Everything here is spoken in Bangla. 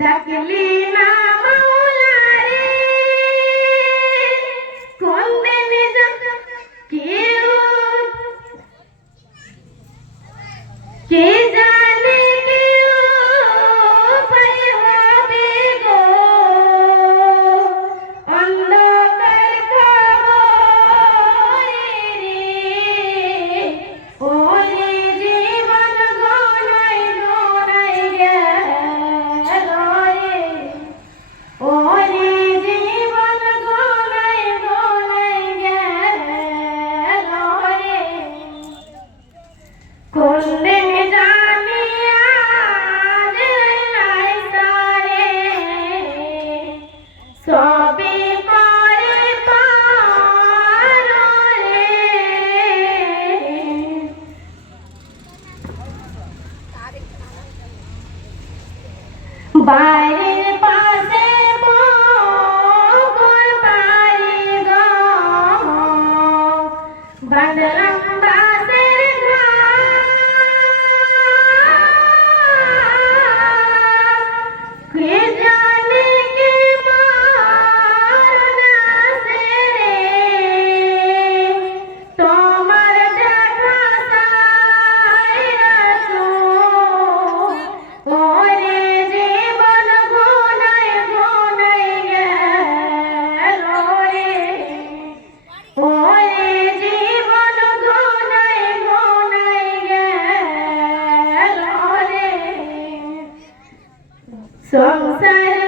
ডাকলি না মাওলারে কোন দিনে কেউ কে জানে কেউ পাই হবে গো অন্ধকার কবরে রে ওরে জীবন গোনাই গোনাই গেল রে ওরে জীবন গোনাই গোনাই গেল রে কোন দিনে জানি আজ আইসারে সবে পরে পার রে বাইরের পাশে মোগল বাড়ি গো বাঁধলাম বাঁশের ঘাট কে জানে কে মারণ আসে রে তোমার দেখা চাই রাসূল ওরে জীবন গোনাই গোনাই গেল রে ওরে জীবন গোনাই গোনাই গেল রে সংসার